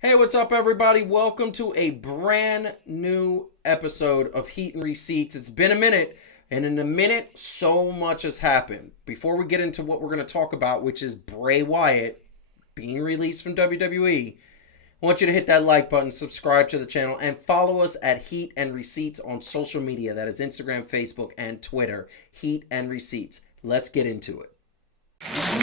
Hey, what's up, everybody? Welcome to a brand new episode of Heat and Receipts. It's been a minute, and in a minute, so much has happened. Before we get into what we're going to talk about, which is Bray Wyatt being released from WWE, I want you to hit that like button, subscribe to the channel, and follow us at Heat and Receipts on social media. That is Instagram, Facebook, and Twitter. Heat and Receipts. Let's get into it.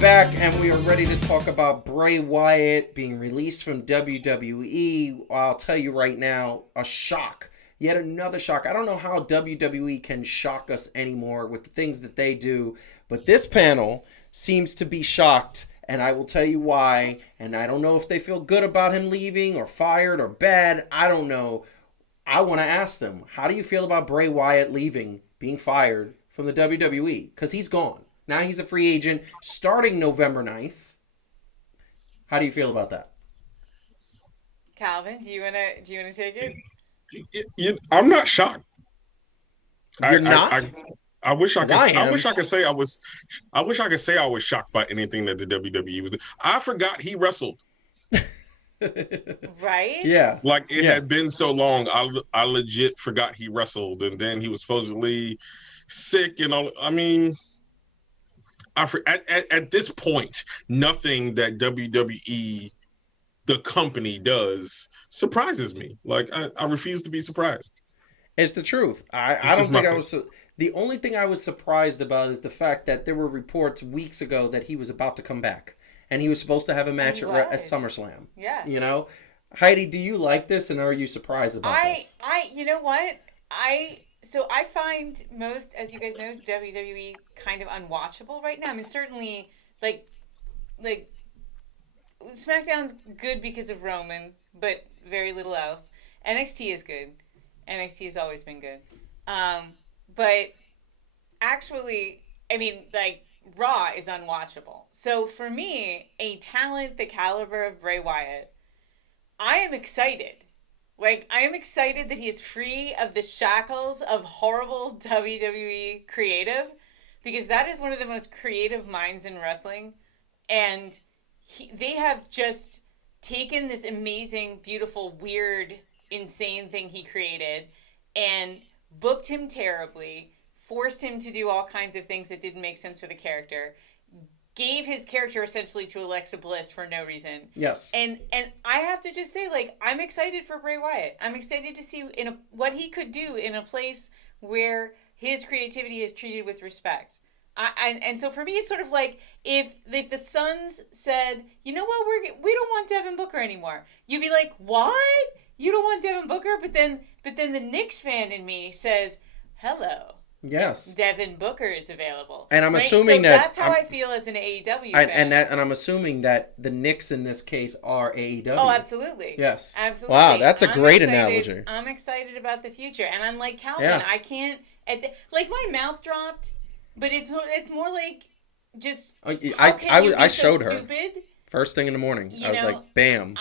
Back and we are ready to talk about Bray Wyatt being released from WWE. I'll tell you right now, a shock. Yet another shock. I don't know how WWE can shock us anymore with the things that they do, but this panel seems to be shocked, and I will tell you why. And I don't know if they feel good about him leaving or fired or bad. I don't know. I want to ask them, how do you feel about Bray Wyatt leaving, being fired from the WWE? Because he's gone. Now he's a free agent starting November 9th. How do you feel about that? Calvin, do you wanna take it? I'm not shocked. You're I, I, I, not? I wish I 'Cause could. I I wish am. I could say I was. I wish I could say I was shocked by anything that the WWE was. I forgot he wrestled. Right? Yeah. Like it Yeah. had been so long. I legit forgot he wrestled, and then he was supposedly sick and all. I mean, at this point, nothing that WWE the company does surprises me. Like I refuse to be surprised. It's the truth. I It's just don't my think I was. face. The only thing I was surprised about is the fact that there were reports weeks ago that he was about to come back. And he was supposed to have a And match he at was. SummerSlam. Yeah. You know? Heidi, do you like this and are you surprised about I this? I you know what? I find most, as you guys know, WWE kind of unwatchable right now. I mean, certainly like SmackDown's good because of Roman, but very little else. NXT is good. NXT has always been good. But actually, I mean, like, Raw is unwatchable. So for me, a talent the caliber of Bray Wyatt, I am excited. Like, I am excited that he is free of the shackles of horrible WWE creative, because that is one of the most creative minds in wrestling. And they have just taken this amazing, beautiful, weird, insane thing he created and booked him terribly, forced him to do all kinds of things that didn't make sense for the character, gave his character essentially to Alexa Bliss for no reason. Yes. And I have to just say, like, I'm excited for Bray Wyatt. I'm excited to see what he could do in a place where his creativity is treated with respect. And so for me, it's sort of like if the Suns said, you know what, we don't want Devin Booker anymore. You'd be like, what? You don't want Devin Booker? But then the Knicks fan in me says, hello. Yes. Devin Booker is available. And I'm right? assuming so that that's how I feel as an AEW and, fan. and I'm assuming that the Knicks in this case are AEW. Oh, absolutely. Yes. Absolutely. Wow, that's a I'm great excited. analogy. I'm excited about the future. And I'm like Calvin, Yeah. I can't like my mouth dropped, but it's more like just how can you be I so showed her stupid? first thing in the morning. You I was know, like, bam.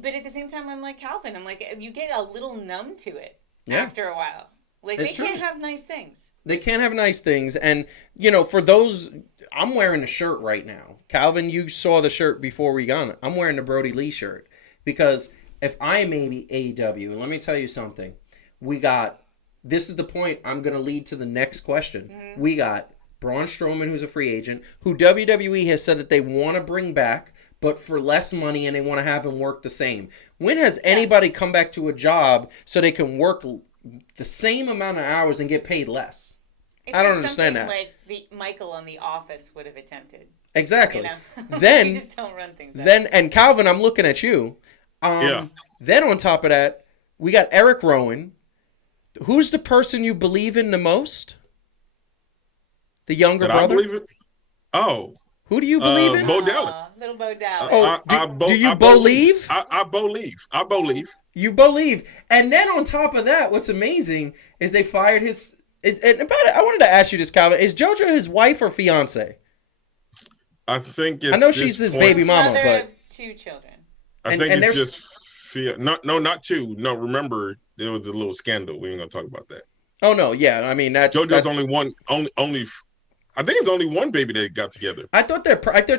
But at the same time I'm like Calvin. I'm like, you get a little numb to it Yeah. after a while. Like, It's they true. can't have nice things. They can't have nice things. And, for those, I'm wearing a shirt right now. Calvin, you saw the shirt before we got it. I'm wearing the Brody Lee shirt. Because if I am maybe AEW, and let me tell you something, this is the point I'm going to lead to the next question. Mm-hmm. We got Braun Strowman, who's a free agent, who WWE has said that they want to bring back, but for less money, and they want to have him work the same. When has anybody come back to a job so they can work the same amount of hours and get paid less? It's I don't like understand something that. like the Michael on The Office would have attempted. Exactly. You know? Then, you just don't run things that way. and Calvin, I'm looking at you. Yeah. Then on top of that, we got Eric Rowan. Who's the person you believe in the most? The younger Did I brother? believe it? Oh, Who do you believe in? Bo Dallas. Little Bo Dallas. Do you believe? I believe. I believe. You believe. And then on top of that, what's amazing is they fired his. And about it, I wanted to ask you this, Calvin. Is JoJo his wife or fiance? I think. I know she's his baby mama, Mother but of 2 children. I think it's just. Not 2. No, remember there was a little scandal. We ain't gonna talk about that. Oh no, yeah. I mean JoJo's only one. Only. I think it's only one baby that got together. I thought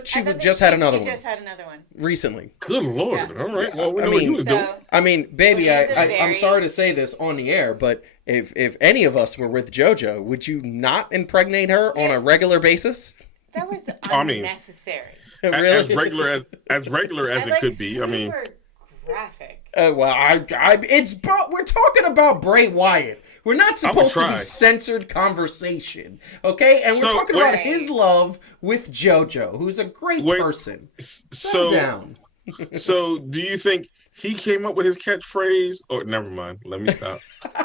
she just had another one. She just had another one recently. Good Lord! Yeah. All right. Well, we know what he was doing. I mean, baby, I'm sorry to say this on the air, but if any of us were with JoJo, would you not impregnate her on a regular basis? That was unnecessary. Really? As regular as it could be. I mean, graphic. Well, we're talking about Bray Wyatt. We're not supposed to be censored conversation, okay? And we're talking about his love with JoJo, who's a great person. Settle down. So, do you think he came up with his catchphrase? Or never mind. Let me stop. All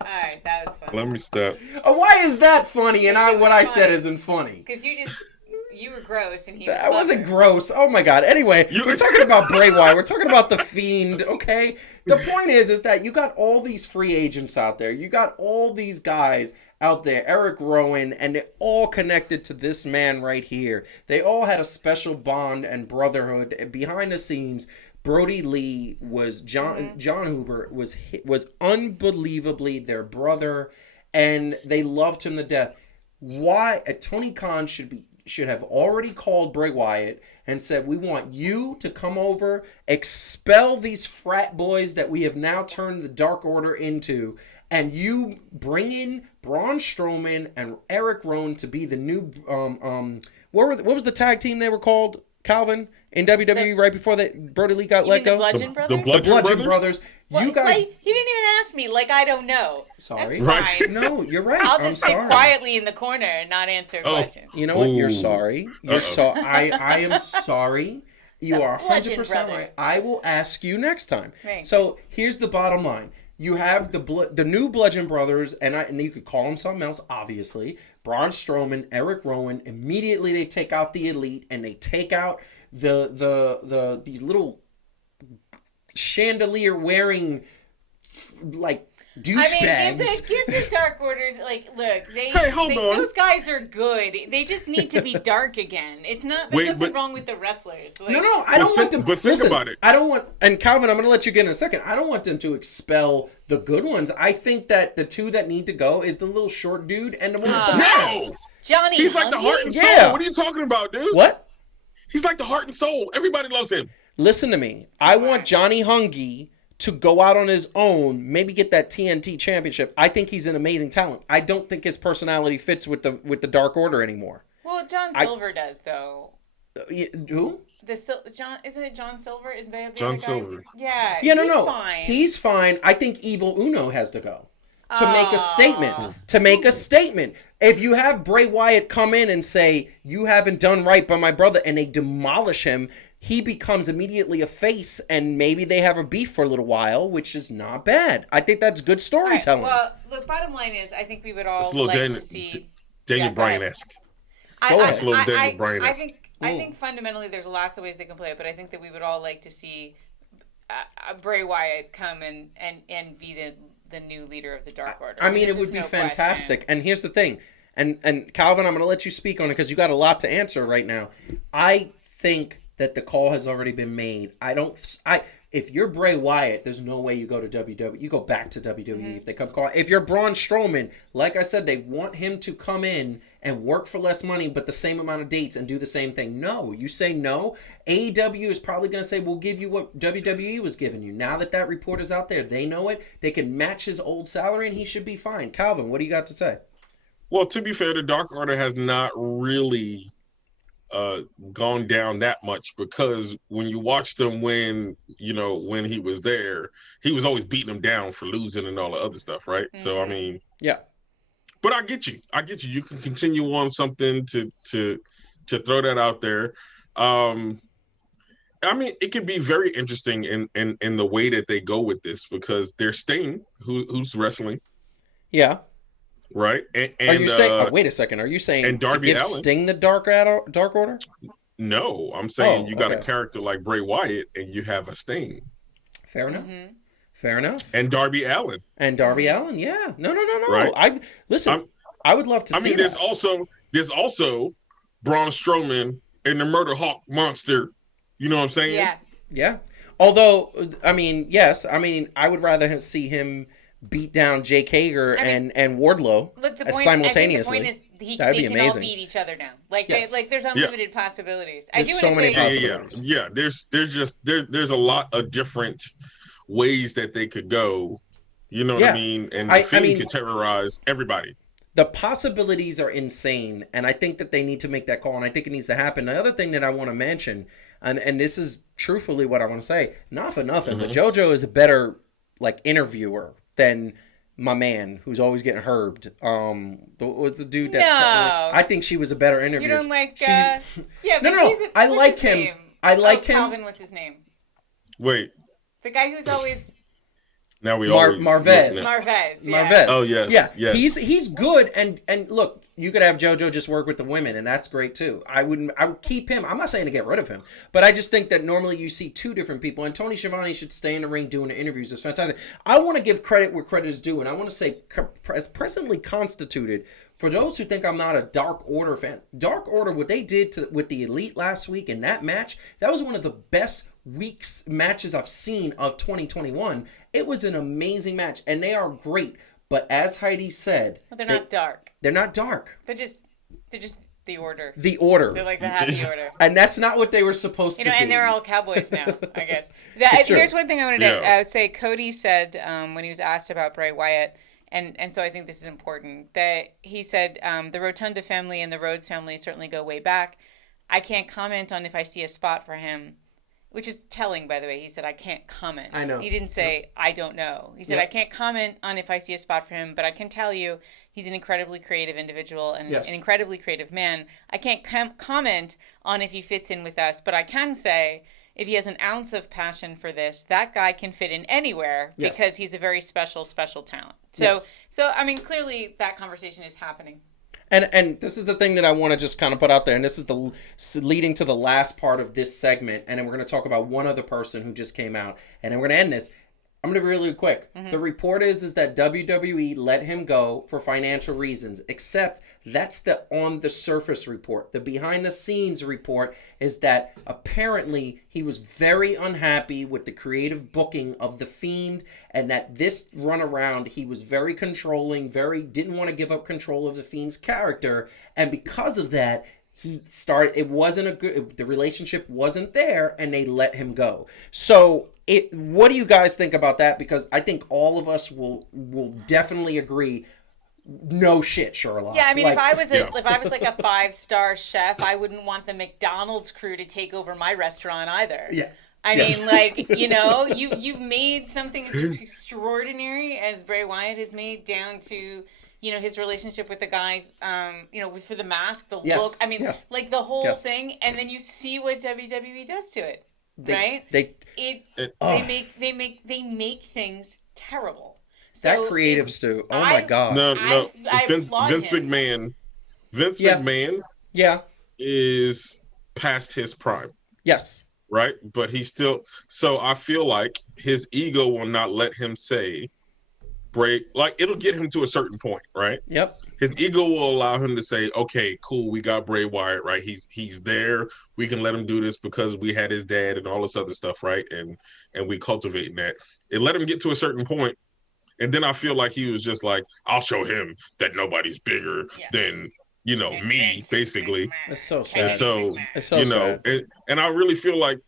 right, that was funny. Let me stop. Why is that funny? And what I said isn't funny. Because you were gross and he was. I wasn't gross. Oh my God. Anyway, we're talking about Bray Wyatt. We're talking about the Fiend. Okay. The point is that you got all these free agents out there. You got all these guys out there, Eric Rowan, and they're all connected to this man right here. They all had a special bond and brotherhood behind the scenes. Brody Lee was John Huber was unbelievably their brother, and they loved him to death. Why Tony Khan should have already called Bray Wyatt and said, we want you to come over, expel these frat boys that we have now turned the Dark Order into, and you bring in Braun Strowman and Eric Rowan to be the new what was the tag team they were called, Calvin, in WWE right before Brody Lee got let go? The Bludgeon Brothers? The Bludgeon Brothers? Well, you guys, he didn't even ask me. Like, I don't know. Sorry. That's fine. No, you're right. I'll just stay quietly in the corner and not answer a question. You know what? You're sorry. You're I am sorry. You are 100% right. I will ask you next time. Right. So here's the bottom line. You have the new Bludgeon Brothers, and you could call them something else, obviously. Braun Strowman, Eric Rowan. Immediately they take out the Elite, and they take out these little chandelier wearing like douchebags. Give the Dark Orders look. Hold on. Those guys are good. They just need to be dark again. It's not. There's nothing wrong with the wrestlers. No, I don't want them. But think about it. I don't want. And Calvin, I'm going to let you get in a second. I don't want them to expel the good ones. I think that the two that need to go is the little short dude and the one with the mask. Johnny. He's like the heart and soul. Yeah. What are you talking about, dude? What? He's like the heart and soul. Everybody loves him. Listen to me. I want Johnny Hungy to go out on his own, maybe get that TNT championship. I think he's an amazing talent. I don't think his personality fits with the Dark Order anymore. Well, John Silver does though. Who? Isn't it John Silver? Is they John Silver? Yeah. No. Fine. He's fine. I think Evil Uno has to go to make a statement. To make a statement. If you have Bray Wyatt come in and say, you haven't done right by my brother, and they demolish him, he becomes immediately a face, and maybe they have a beef for a little while, which is not bad. I think that's good storytelling. Right, well, the bottom line is, I think we would all to see Daniel Bryan-esque. Go ahead. Daniel Bryan-esque. I think fundamentally there's lots of ways they can play it, but I think that we would all like to see Bray Wyatt come and be the new leader of the Dark Order. I mean, it would be fantastic. Question. And here's the thing, and Calvin, I'm going to let you speak on it because you got a lot to answer right now. I think that the call has already been made. If you're Bray Wyatt, there's no way you go to WWE. You go back to WWE if they come call. If you're Braun Strowman, like I said, they want him to come in and work for less money, but the same amount of dates and do the same thing. No, you say no. AEW is probably going to say, we'll give you what WWE was giving you. Now that report is out there, they know it. They can match his old salary, and he should be fine. Calvin, what do you got to say? Well, to be fair, the Dark Order has not really gone down that much, because when you watched him when he was there, he was always beating them down for losing and all the other stuff, right? Mm-hmm. So I mean, yeah. But I get you. You can continue on something to throw that out there. I mean, it could be very interesting in the way that they go with this, because there's Sting, who's wrestling. Yeah. right? Are you saying? Oh, wait a second. Are you saying and to Darby give Allin. Sting the Dark Order? No, I'm saying Oh, you got a okay. character like Bray Wyatt and you have a Sting Fair enough. Mm-hmm. Fair enough. and Darby Allin, And Darby Allin, yeah. No. right? I listen. I'm- I would love to I see mean, that. there's also Braun Strowman and the Murder Hawk Monster. You know what I'm saying? Yeah. Yeah. Although, I mean, yes. I mean, I would rather see him beat down Jake Hager and Wardlow Look, the point, simultaneously. I think the point is That'd they be can all amazing. beat each other now. Like, Yes. there's unlimited possibilities. I There's do so want to many say, possibilities. Yeah. There's a lot of different ways that they could go. You know what I mean? And the Fiend could terrorize everybody. The possibilities are insane, and I think that they need to make that call, and I think it needs to happen. The other thing that I want to mention, and this is truthfully what I want to say, not for nothing, but JoJo is a better interviewer than my man who's always getting herbed. What's the dude that's? No. I think she was a better interviewer. you don't like, yeah, but no. I what's like his him. name? I like him. Calvin, what's his name? Wait. The guy who's always Now we always Marvez. Marvez. Yeah. Marvez. Oh yes. Yeah. Yes. He's good, and look, you could have JoJo just work with the women, and that's great too. I would keep him. I'm not saying to get rid of him, but I just think that normally you see two different people, and Tony Schiavone should stay in the ring doing the interviews. It's fantastic. I want to give credit where credit is due, and I want to say, as presently constituted, for those who think I'm not a Dark Order fan, Dark Order, what they did with the Elite last week in that match, that was one of the best matches I've seen of 2021. It was an amazing match, and they are great. But as Heidi said, Well, they're not dark. They're not dark. They're just the Order. The Order. They're like the Happy Order. And that's not what they were supposed to be. And they're all cowboys now, I guess. Here's one thing I wanted to say. Cody said when he was asked about Bray Wyatt, and so I think this is important, that he said the Rotunda family and the Rhodes family certainly go way back. I can't comment on if I see a spot for him. Which is telling, by the way. He said, I can't comment. I know. He didn't say, I don't know. He said, I can't comment on if I see a spot for him, but I can tell you he's an incredibly creative individual and an incredibly creative man. I can't comment on if he fits in with us, but I can say if he has an ounce of passion for this, that guy can fit in anywhere because he's a very special, special talent. So I mean, clearly that conversation is happening. And this is the thing that I want to just kind of put out there, and this is the leading to the last part of this segment, and then we're going to talk about one other person who just came out, and then we're going to end this. I'm going to be really quick. Mm-hmm. The report is that WWE let him go for financial reasons, except that's the on the surface report. The behind the scenes report is that apparently he was very unhappy with the creative booking of The Fiend, and that this run around he was very controlling, didn't want to give up control of The Fiend's character, and because of that, the relationship wasn't there, and they let him go. So what do you guys think about that? Because I think all of us will definitely agree. No shit, Sherlock. Yeah, I mean, if I was like a 5-star chef, I wouldn't want the McDonald's crew to take over my restaurant either. Yeah. I mean, like, you've made something as extraordinary as Bray Wyatt has made, down to his relationship with the guy, for the mask, the look. I mean, like the whole thing, and then you see what WWE does to it, right? They make things terrible. So that creatives do. Oh my God. No. Vince McMahon. Vince McMahon. Yeah. Is past his prime. Yes. Right, but he's still. So I feel like his ego will not let him say Bray, like it'll get him to a certain point, right? Yep. His ego will allow him to say, okay, cool, we got Bray Wyatt, right? He's there. We can let him do this because we had his dad and all this other stuff, right? And we cultivating that. It let him get to a certain point, and then I feel like he was just like, I'll show him that nobody's bigger than me, basically. It's so sad. And so sad. And I really feel like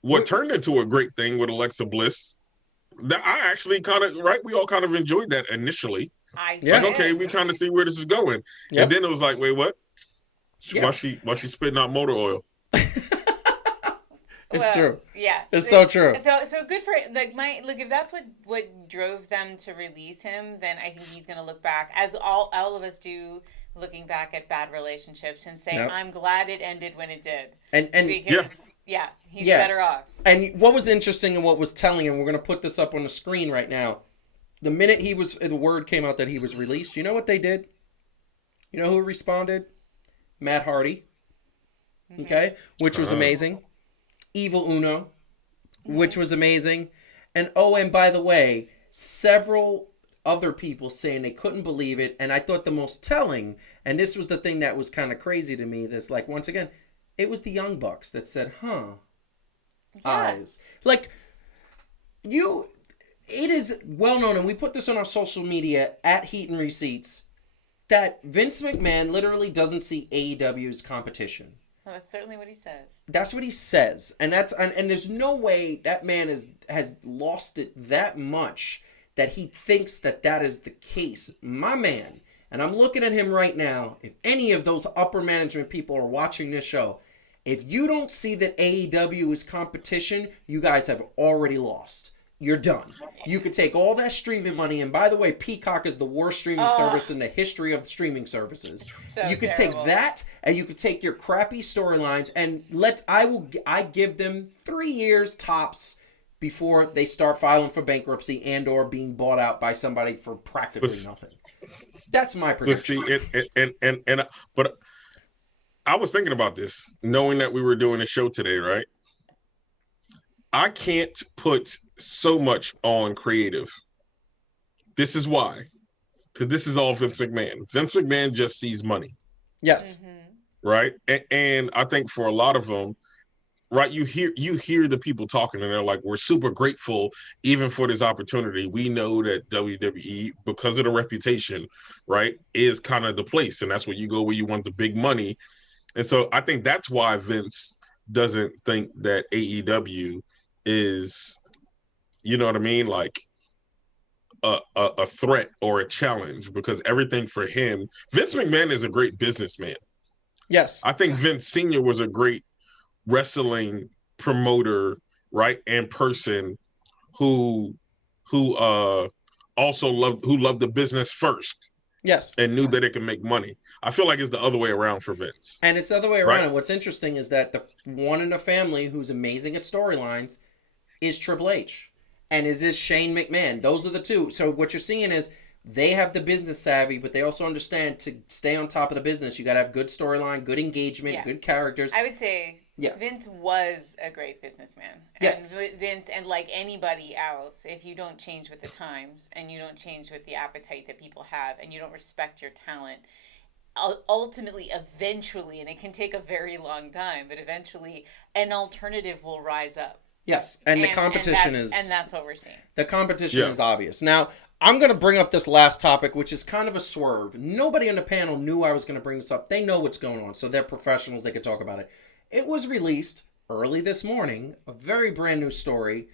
what turned into a great thing with Alexa Bliss. That I actually we all kind of enjoyed that initially. Okay, we kind of see where this is going. Yep. And then it was like, wait, what? Why she spitting out motor oil? It's true. Yeah. It's so true. So good for if that's what drove them to release him, then I think he's gonna look back, as all of us do, looking back at bad relationships and say, I'm glad it ended when it did. And because, he's better off. And what was interesting and what was telling, and we're going to put this up on the screen right now, The minute the word came out that he was released, you know what they did? You know who responded? Matt Hardy. Okay, which was amazing. Evil Uno, which was amazing. And and by the way, several other people saying they couldn't believe it. And I thought the most telling, and this was the thing that was kind of crazy to me, this, like, once again, it was the Young Bucks that said, eyes. Like, it is well known, and we put this on our social media at Heat and Receipts, that Vince McMahon literally doesn't see AEW as competition. Well, that's certainly what he says. That's what he says. And there's no way that man has lost it that much that he thinks that is the case. My man, and I'm looking at him right now, if any of those upper management people are watching this show, if you don't see that AEW is competition, you guys have already lost. You're done. You could take all that streaming money, and by the way, Peacock is the worst streaming service in the history of streaming services. So you could terrible. take that, and you could take your crappy storylines, and I give them 3 years tops before they start filing for bankruptcy and or being bought out by somebody for practically nothing. That's my prediction. But I was thinking about this, knowing that we were doing a show today, right? I can't put so much on creative. This is why. Because this is all Vince McMahon. Vince McMahon just sees money. Yes. Right? And I think for a lot of them, right, you hear the people talking and they're like, we're super grateful even for this opportunity. We know that WWE, because of the reputation, right, is kind of the place. And that's where you go where you want the big money. And so I think that's why Vince doesn't think that AEW is, you know what I mean, like a threat or a challenge, because everything for him, Vince McMahon is a great businessman. Yes. I think Vince Sr. was a great wrestling promoter, right, and person who also loved the business first. Yes. And knew that it could make money. I feel like it's the other way around for Vince. And it's the other way around. Right? And what's interesting is that the one in the family who's amazing at storylines is Triple H. And is this Shane McMahon? Those are the two. So what you're seeing is they have the business savvy, but they also understand to stay on top of the business, you got to have good storyline, good engagement, good characters. I would say Vince was a great businessman. Yes. And Vince, and like anybody else, if you don't change with the times and you don't change with the appetite that people have and you don't respect your talent, ultimately, eventually, and it can take a very long time, but eventually an alternative will rise up. Yes, and the competition and that's what we're seeing. The competition is obvious. Now, I'm going to bring up this last topic, which is kind of a swerve. Nobody on the panel knew I was going to bring this up. They know what's going on, so they're professionals. They could talk about it. It was released early this morning, a very brand new story,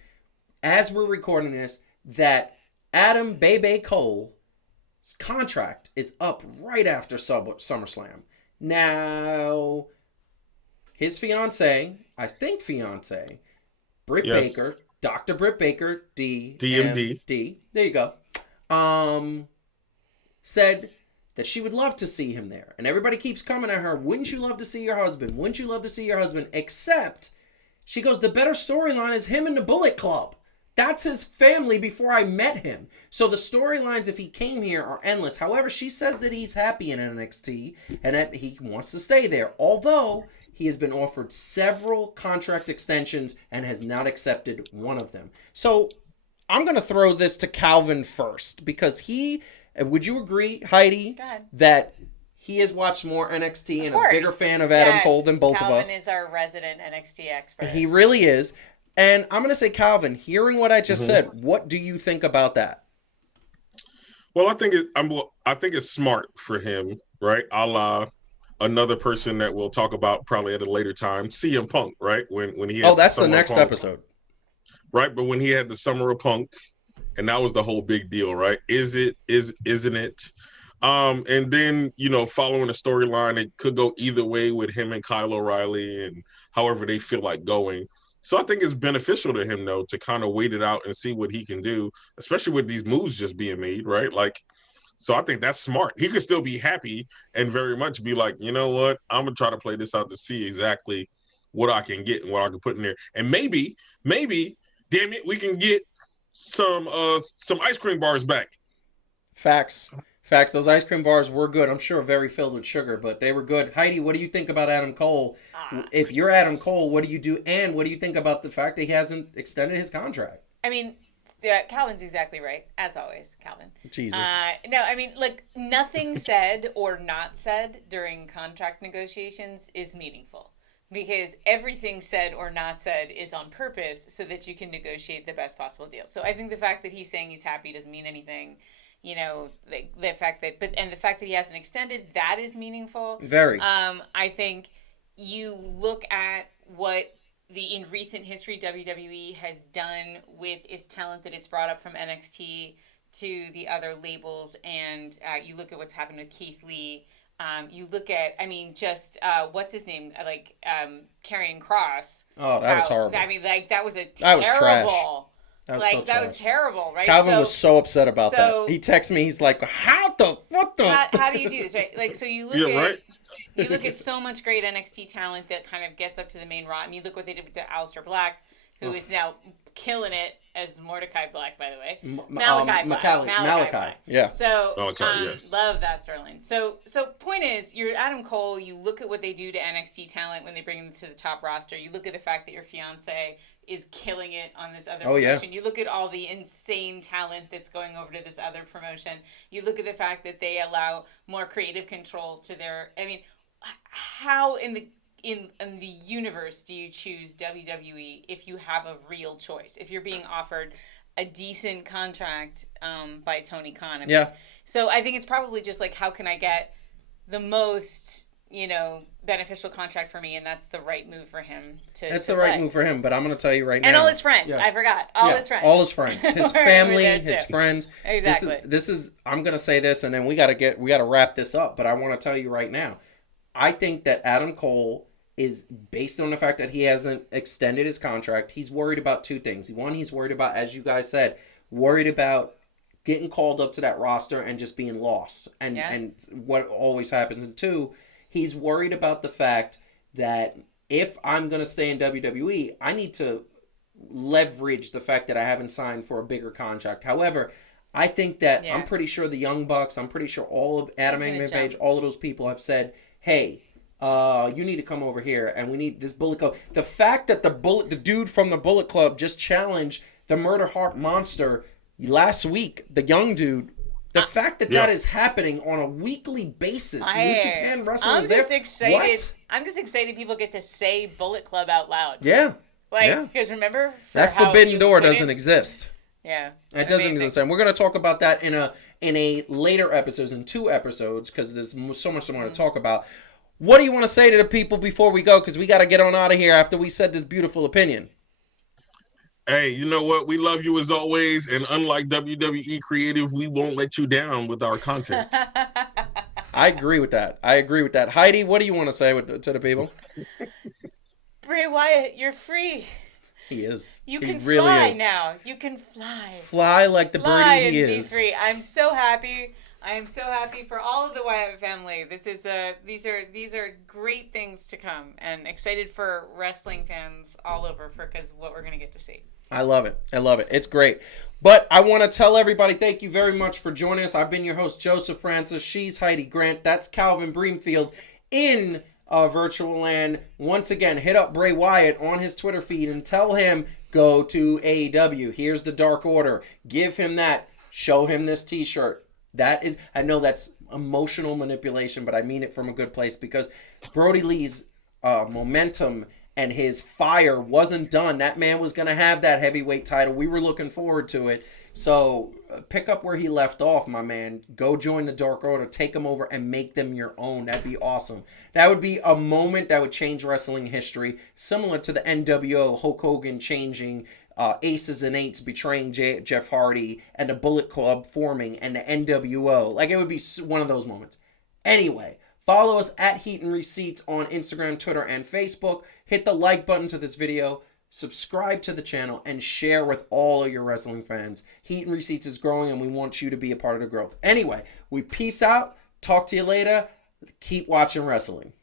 as we're recording this, that Adam Bebe Cole's contract is up right after SummerSlam. Now, his fiance, Britt Baker, Dr. Britt Baker, DMD. There you go. Said that she would love to see him there. And everybody keeps coming at her, wouldn't you love to see your husband? Wouldn't you love to see your husband? Except, she goes, the better storyline is him and the Bullet Club. That's his family before I met him. So the storylines, if he came here, are endless. However, she says that he's happy in NXT and that he wants to stay there. Although he has been offered several contract extensions and has not accepted one of them. So I'm going to throw this to Calvin first, because would you agree, Heidi, that he has watched more NXT and a bigger fan of Adam Cole than both Calvin of us? Calvin is our resident NXT expert. He really is. And I'm going to say, Calvin, hearing what I just said, what do you think about that? Well, I think it's smart for him, right? A la another person that we'll talk about probably at a later time, CM Punk, right? When he had that's the next episode, right? But when he had the Summer of Punk, and that was the whole big deal, right? Isn't it? And then, following the storyline, it could go either way with him and Kyle O'Reilly and however they feel like going. So I think it's beneficial to him, though, to kind of wait it out and see what he can do, especially with these moves just being made, right? Like, so I think that's smart. He could still be happy and very much be like, you know what? I'm going to try to play this out to see exactly what I can get and what I can put in there. And maybe, damn it, we can get some ice cream bars back. Facts. Facts. Those ice cream bars were good. I'm sure very filled with sugar, but they were good. Heidi, what do you think about Adam Cole? If you're Adam Cole, what do you do? And what do you think about the fact that he hasn't extended his contract? I mean, yeah, Calvin's exactly right, as always, Calvin. Jesus. No, I mean, like, nothing said or not said during contract negotiations is meaningful. Because everything said or not said is on purpose so that you can negotiate the best possible deal. So I think the fact that he's saying he's happy doesn't mean anything. You know, the fact that, and the fact that he hasn't extended, that is meaningful. Very. I think you look at what in recent history WWE has done with its talent that it's brought up from NXT to the other labels, and you look at what's happened with Keith Lee. You look at, I mean, just what's his name, like Karrion Kross. Oh, that was horrible. I mean, like that was a That was trash. terrible. That was That was terrible, right? Calvin was so upset about so- that. He texted me. He's like, what the? How do you do this, right? Like, so you look Yeah, at right. you look at so much great NXT talent that kind of gets up to the main Raw. I mean, you look what they did with Aleister Black, who is now killing it as Mordecai Black, by the way. Malachi Black. Yeah. So, Malachi, yes. love that storyline. So point is, you're Adam Cole. You look at what they do to NXT talent when they bring them to the top roster. You look at the fact that your fiance is killing it on this other promotion. You look at all the insane talent that's going over to this other promotion. You look at the fact that they allow more creative control to their. I mean, how in the universe do you choose WWE if you have a real choice? If you're being offered a decent contract by Tony Khan. I mean, so I think it's probably just like, how can I get the most, beneficial contract for me? And that's the right move for him That's the right move for him, but I'm going to tell you right now. And all his friends. I forgot. His friends. All his friends. His family, his friends. Exactly. This is I'm going to say this, and then we got to wrap this up, but I want to tell you right now. I think that Adam Cole is, based on the fact that he hasn't extended his contract, he's worried about two things. One, he's worried about, as you guys said, worried about getting called up to that roster and just being lost. And what always happens. And two, he's worried about the fact that if I'm going to stay in WWE, I need to leverage the fact that I haven't signed for a bigger contract. However, I think that I'm pretty sure the Young Bucks, I'm pretty sure all of Adam Hangman Page, all of those people have said, hey, you need to come over here, and we need this Bullet Club. The fact that the dude from the Bullet Club just challenged the Murder Hawk Monster last week, the young dude, the fact that that is happening on a weekly basis, New Japan Wrestling is there. Excited. What? I'm just excited people get to say Bullet Club out loud. Yeah. Because remember? That Forbidden Door doesn't exist. Yeah. It doesn't exist. And we're going to talk about that in a later episodes, in 2 episodes, because there's so much more to talk about. What do you want to say to the people before we go? Because we got to get on out of here after we said this beautiful opinion. Hey, you know what? We love you as always. And unlike WWE Creative, we won't let you down with our content. I agree with that. Heidi, what do you want to say to the people? Bray Wyatt, you're free. He is. You can really fly is. now. You can fly. Fly like the birdie he is. Be free. I'm so happy. I am so happy for all of the Wyatt family. These are great things to come, and excited for wrestling fans all over because what we're gonna get to see. I love it. It's great. But I want to tell everybody, thank you very much for joining us. I've been your host, Joseph Francis. She's Heidi Grant. That's Calvin Breamfield in virtual land. Once again, hit up Bray Wyatt on his Twitter feed and tell him, go to AEW. Here's the Dark Order. Give him that. Show him this t-shirt. That is, I know that's emotional manipulation, but I mean it from a good place, because Brody Lee's momentum and his fire wasn't done. That man was going to have that heavyweight title. We were looking forward to it. So pick up where he left off, my man. Go join the Dark Order. Take them over and make them your own. That'd be awesome. That would be a moment that would change wrestling history, similar to the NWO, Hulk Hogan changing, Aces and Eights betraying Jeff Hardy, and the Bullet Club forming, and the NWO. Like, it would be one of those moments. Anyway, follow us at Heat and Receipts on Instagram, Twitter, and Facebook. Hit the like button to this video. Subscribe to the channel and share with all of your wrestling fans. Heat and Receipts is growing, and we want you to be a part of the growth. Anyway, we peace out. Talk to you later. Keep watching wrestling.